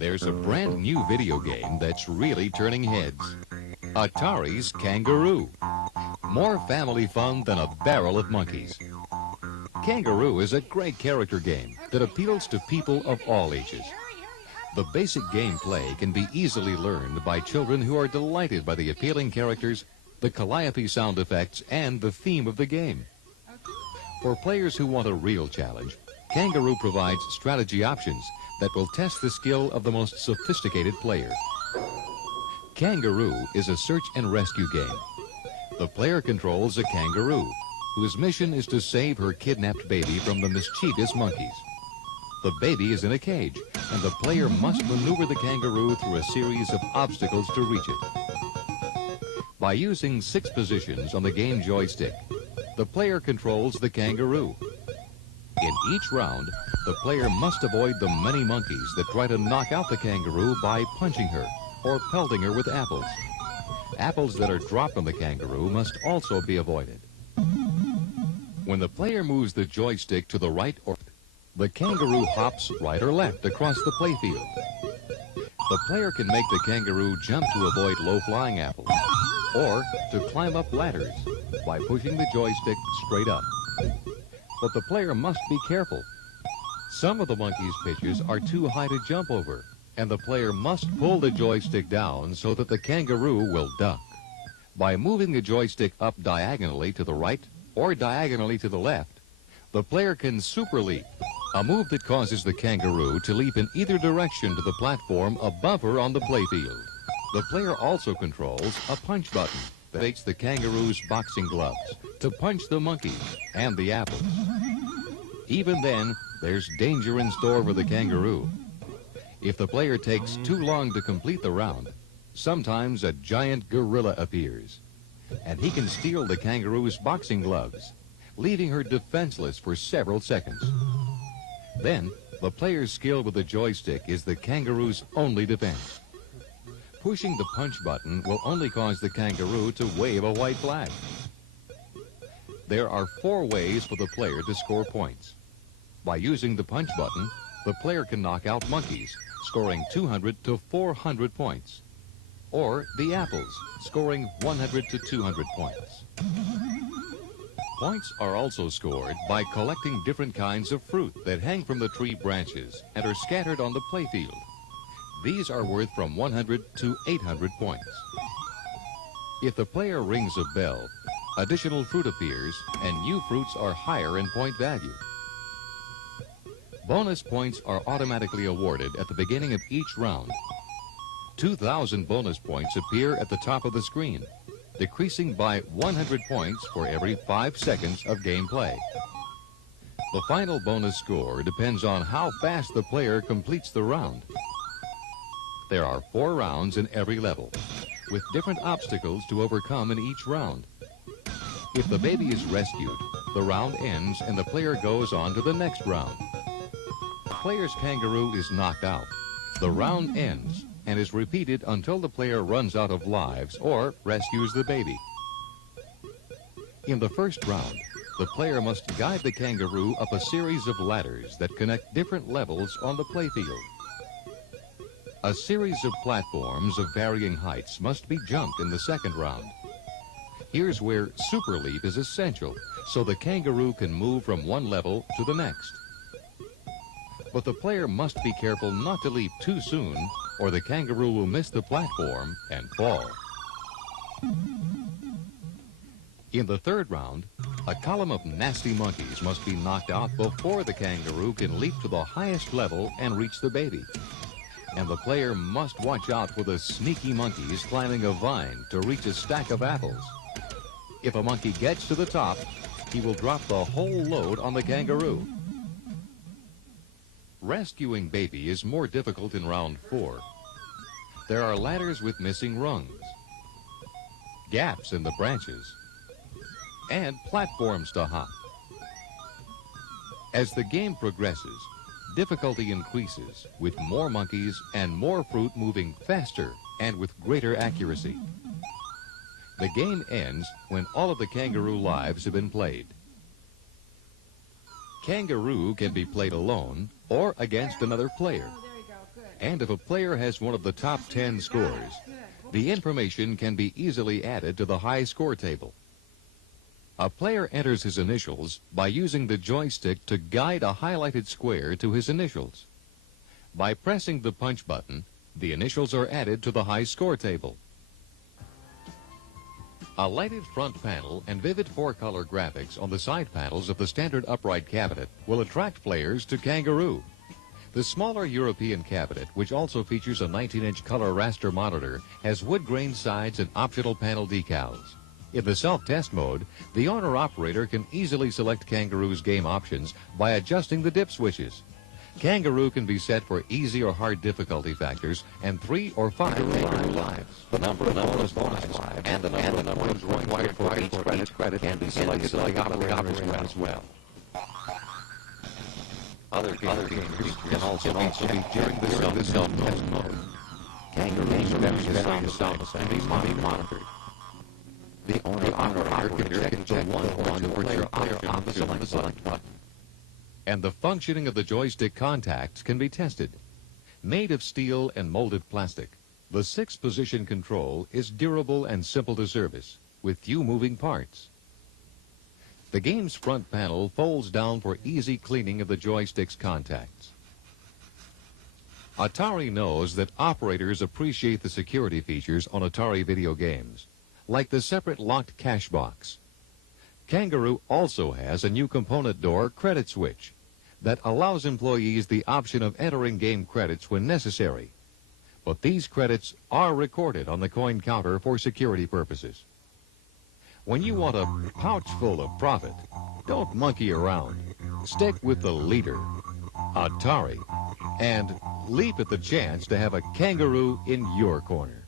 There's a brand new video game that's really turning heads. Atari's Kangaroo. More family fun than a barrel of monkeys. Kangaroo is a great character game that appeals to people of all ages. The basic gameplay can be easily learned by children who are delighted by the appealing characters, the calliope sound effects, and the theme of the game. For players who want a real challenge, Kangaroo provides strategy options that will test the skill of the most sophisticated player. Kangaroo is a search and rescue game. The player controls a kangaroo, whose mission is to save her kidnapped baby from the mischievous monkeys. The baby is in a cage, and the player must maneuver the kangaroo through a series of obstacles to reach it. By using 6 positions on the game joystick, the player controls the kangaroo. In each round, the player must avoid the many monkeys that try to knock out the kangaroo by punching her or pelting her with apples. Apples that are dropped on the kangaroo must also be avoided. When the player moves the joystick to the right or left, the kangaroo hops right or left across the playfield. The player can make the kangaroo jump to avoid low-flying apples or to climb up ladders by pushing the joystick straight up. But the player must be careful. Some of the monkey's pitches are too high to jump over, and the player must pull the joystick down so that the kangaroo will duck. By moving the joystick up diagonally to the right or diagonally to the left, the player can super leap, a move that causes the kangaroo to leap in either direction to the platform above her on the playfield. The player also controls a punch button that takes the kangaroo's boxing gloves to punch the monkey and the apples. Even then, there's danger in store for the kangaroo. If the player takes too long to complete the round, sometimes a giant gorilla appears, and he can steal the kangaroo's boxing gloves, leaving her defenseless for several seconds. Then, the player's skill with the joystick is the kangaroo's only defense. Pushing the punch button will only cause the kangaroo to wave a white flag. There are 4 ways for the player to score points. By using the punch button, the player can knock out monkeys, scoring 200 to 400 points. Or the apples, scoring 100 to 200 points. Points are also scored by collecting different kinds of fruit that hang from the tree branches and are scattered on the playfield. These are worth from 100 to 800 points. If the player rings a bell, additional fruit appears, and new fruits are higher in point value. Bonus points are automatically awarded at the beginning of each round. 2,000 bonus points appear at the top of the screen, decreasing by 100 points for every 5 seconds of gameplay. The final bonus score depends on how fast the player completes the round. There are 4 rounds in every level, with different obstacles to overcome in each round. If the baby is rescued, the round ends and the player goes on to the next round. The player's kangaroo is knocked out. The round ends and is repeated until the player runs out of lives or rescues the baby. In the first round, the player must guide the kangaroo up a series of ladders that connect different levels on the playfield. A series of platforms of varying heights must be jumped in the second round. Here's where super leap is essential, so the kangaroo can move from one level to the next. But the player must be careful not to leap too soon, or the kangaroo will miss the platform and fall. In the third round, a column of nasty monkeys must be knocked out before the kangaroo can leap to the highest level and reach the baby. And the player must watch out for the sneaky monkeys climbing a vine to reach a stack of apples. If a monkey gets to the top, he will drop the whole load on the kangaroo. Rescuing baby is more difficult in round 4. There are ladders with missing rungs, gaps in the branches, and platforms to hop. As the game progresses, difficulty increases with more monkeys and more fruit moving faster and with greater accuracy. The game ends when all of the kangaroo lives have been played. Kangaroo can be played alone or against another player. Oh, there you go. Good. And if a player has one of the top 10 scores, the information can be easily added to the high score table. A player enters his initials by using the joystick to guide a highlighted square to his initials. By pressing the punch button, the initials are added to the high score table. A lighted front panel and vivid four-color graphics on the side panels of the standard upright cabinet will attract players to Kangaroo. The smaller European cabinet, which also features a 19-inch color raster monitor, has wood-grain sides and optional panel decals. In the self-test mode, the owner-operator can easily select Kangaroo's game options by adjusting the dip switches. Kangaroo can be set for easy or hard difficulty factors and 3 or 5 Kangaroo lives. The number of bonus lives and the number of points required for each credit can be selected by the operator as well. Other games can also be checked during the self-test mode. Kangaroo's various sound and be monitored. The owner-operator can check the one or player on the select button. And the functioning of the joystick contacts can be tested. Made of steel and molded plastic, the 6-position control is durable and simple to service, with few moving parts. The game's front panel folds down for easy cleaning of the joystick's contacts. Atari knows that operators appreciate the security features on Atari video games, like the separate locked cash box. Kangaroo also has a new component door credit switch that allows employees the option of entering game credits when necessary. But these credits are recorded on the coin counter for security purposes. When you want a pouch full of profit, don't monkey around. Stick with the leader, Atari, and leap at the chance to have a Kangaroo in your corner.